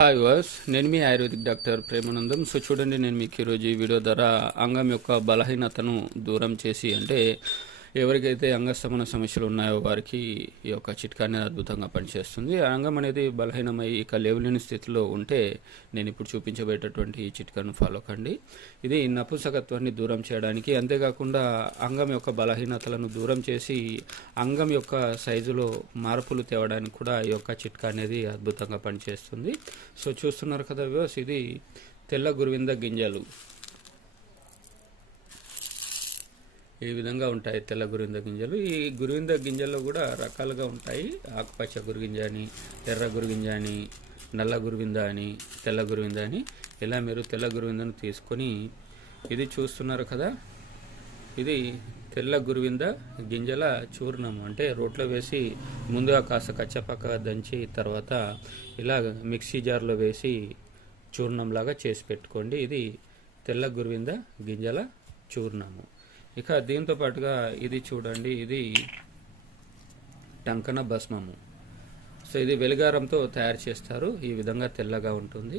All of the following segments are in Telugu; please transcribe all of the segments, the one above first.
హాయ్ వాస్ నేను మీ ఆయుర్వేదిక్ డాక్టర్ ప్రేమానందం. సో చూడండి నేను మీకు ఈరోజు ఈ వీడియో ద్వారా అంగం యొక్క బలహీనతను దూరం చేసి అంటే ఎవరికైతే అంగస్తమన సమస్యలు ఉన్నాయో వారికి ఈ యొక్క చిట్కా అనేది అద్భుతంగా పనిచేస్తుంది. ఆ అంగం అనేది బలహీనమై ఇక లేవలేని స్థితిలో ఉంటే నేను ఇప్పుడు చూపించబోయేటటువంటి ఈ చిట్కాను ఫాలో కండి. ఇది నపుంసకత్వాన్ని దూరం చేయడానికి అంతేకాకుండా అంగం యొక్క బలహీనతలను దూరం చేసి అంగం యొక్క సైజులో మార్పులు తేవడానికి కూడా ఈ యొక్క చిట్కా అనేది అద్భుతంగా పనిచేస్తుంది. సో చూస్తున్నారు కదా వ్యూస్ ఇది తెల్ల గురువింద గింజలు. ఈ విధంగా ఉంటాయి తెల్ల గురింద గింజలు. ఈ గురువింద గింజల్లో కూడా రకాలుగా ఉంటాయి. ఆకుపచ్చ గురుగింజ అని ఎర్ర గురిగింజ అని నల్ల గురివింద అని తెల్ల గురువింద అని. ఇలా మీరు తెల్ల గురివిందను తీసుకొని ఇది చూస్తున్నారు కదా? ఇది తెల్ల గురువింద గింజల చూర్ణం. అంటే రోట్లో వేసి ముందుగా కాస్త కచ్చపక్క దంచి తర్వాత ఇలా మిక్సీ జార్లో వేసి చూర్ణంలాగా చేసి పెట్టుకోండి. ఇది తెల్ల గురువింద గింజల చూర్ణము. ఇక దీంతో పాటుగా ఇది చూడండి ఇది టంకన భస్మము. సో ఇది వెలిగారంతో తయారు చేస్తారు ఈ విధంగా తెల్లగా ఉంటుంది.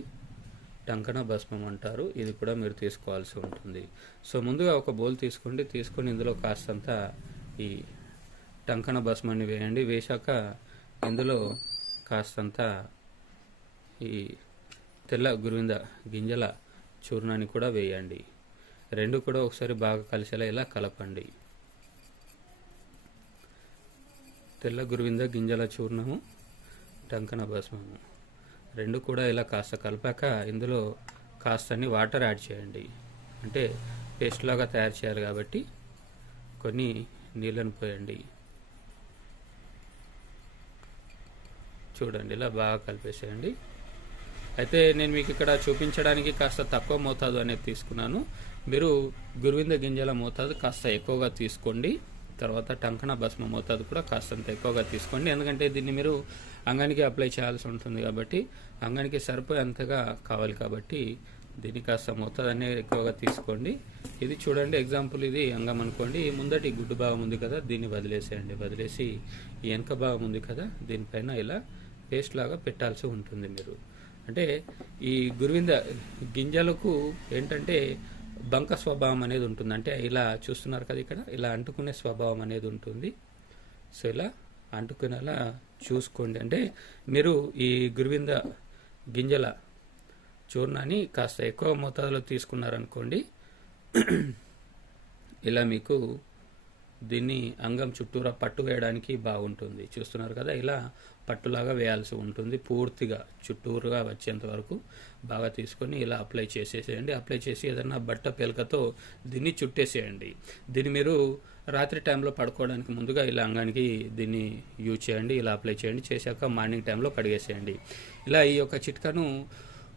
టంకన భస్మం అంటారు ఇది కూడా మీరు తీసుకోవాల్సి ఉంటుంది. సో ముందుగా ఒక బౌల్ తీసుకోండి తీసుకొని ఇందులో కాస్తంత ఈ టంకన భస్మాన్ని వేయండి. వేశాక ఇందులో కాస్తంత ఈ తెల్ల గురువింద గింజల చూర్ణాన్ని కూడా వేయండి. రెండు కూడా ఒకసారి బాగా కలిసేలా ఇలా కలపండి. తెల్ల గురువింద గింజల చూర్ణము టంకన భస్మము. రెండు కూడా ఇలా కాస్త కలిపాక ఇందులో కాస్తని వాటర్ యాడ్ చేయండి. అంటే పేస్ట్ లాగా తయారు చేయాలి కాబట్టి కొన్ని నీళ్ళను పోయండి. చూడండి ఇలా బాగా కలిపేసేయండి. అయితే నేను మీకు ఇక్కడ చూపించడానికి కాస్త తక్కువ మోతాదు అనేది తీసుకున్నాను. మీరు గురువింద గింజల మోతాదు కాస్త ఎక్కువగా తీసుకోండి. తర్వాత టంకణ భస్మ మోతాదు కూడా కాస్తంత ఎక్కువగా తీసుకోండి. ఎందుకంటే దీన్ని మీరు అంగానికి అప్లై చేయాల్సి ఉంటుంది కాబట్టి అంగానికి సరిపోయేంతగా కావాలి కాబట్టి దీన్ని కాస్త మోతాదు ఎక్కువగా తీసుకోండి. ఇది చూడండి ఎగ్జాంపుల్ ఇది అంగం అనుకోండి. ముందటి గుడ్డు భాగం ఉంది కదా దీన్ని వదిలేసేయండి. వదిలేసి ఈ వెనక భాగం ఉంది కదా దీనిపైన ఇలా పేస్ట్ లాగా పెట్టాల్సి ఉంటుంది మీరు. అంటే ఈ గురువింద గింజలకు ఏంటంటే బంక స్వభావం అనేది ఉంటుంది అంటే ఇలా చూస్తున్నారు కదా ఇక్కడ ఇలా అంటుకునే స్వభావం అనేది ఉంటుంది. సో ఇలా అంటుకునేలా చూసుకోండి. అంటే మీరు ఈ గురువింద గింజల చూర్ణాన్ని కాస్త ఎక్కువ మోతాదులో తీసుకున్నారనుకోండి ఇలా మీకు దీన్ని అంగం చుట్టూరా పట్టు వేయడానికి బాగుంటుంది. చూస్తున్నారు కదా ఇలా పట్టులాగా వేయాల్సి ఉంటుంది. పూర్తిగా చుట్టూరుగా వచ్చేంత వరకు బాగా తీసుకొని ఇలా అప్లై చేసేసేయండి. అప్లై చేసి ఏదైనా బట్ట పెలకతో దీన్ని చుట్టేసేయండి. దీన్ని మీరు రాత్రి టైంలో పడుకోవడానికి ముందుగా ఇలా అంగానికి దీన్ని యూజ్ చేయండి ఇలా అప్లై చేయండి. చేశాక మార్నింగ్ టైంలో కడిగేసేయండి. ఇలా ఈ యొక్క చిట్కాను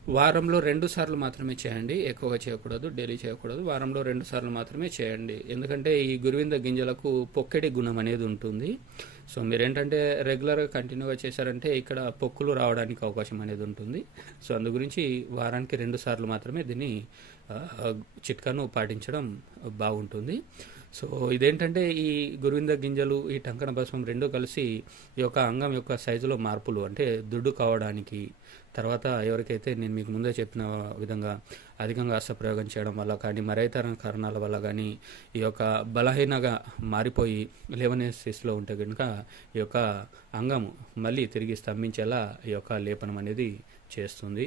వారంలో రెండు సార్లు మాత్రమే చేయండి. ఎక్కువగా చేయకూడదు డైలీ చేయకూడదు. వారంలో రెండు సార్లు మాత్రమే చేయండి. ఎందుకంటే ఈ గురువింద గింజలకు పొక్కెడి గుణం అనేది ఉంటుంది. సో మీరేంటంటే రెగ్యులర్గా కంటిన్యూగా చేశారంటే ఇక్కడ పొక్కులు రావడానికి అవకాశం అనేది ఉంటుంది. సో అందు గురించి వారానికి రెండు సార్లు మాత్రమే దీన్ని చిట్కాను పాటించడం బాగుంటుంది. సో ఇదేంటంటే ఈ గురువింద గింజలు ఈ టంకన భస్మం రెండు కలిసి ఈ యొక్క అంగం యొక్క సైజులో మార్పులు అంటే దుడ్డు కావడానికి. తర్వాత ఎవరికైతే నేను మీకు ముందే చెప్పిన విధంగా అధికంగా అస్త్రప్రయోగం చేయడం వల్ల కానీ మరైతర కారణాల వల్ల కానీ ఈ యొక్క బలహీనగా మారిపోయి లేవనే స్థితిలో ఉంటే కనుక ఈ యొక్క అంగం మళ్ళీ తిరిగి స్తంభించేలా ఈ యొక్క లేపనం అనేది చేస్తుంది.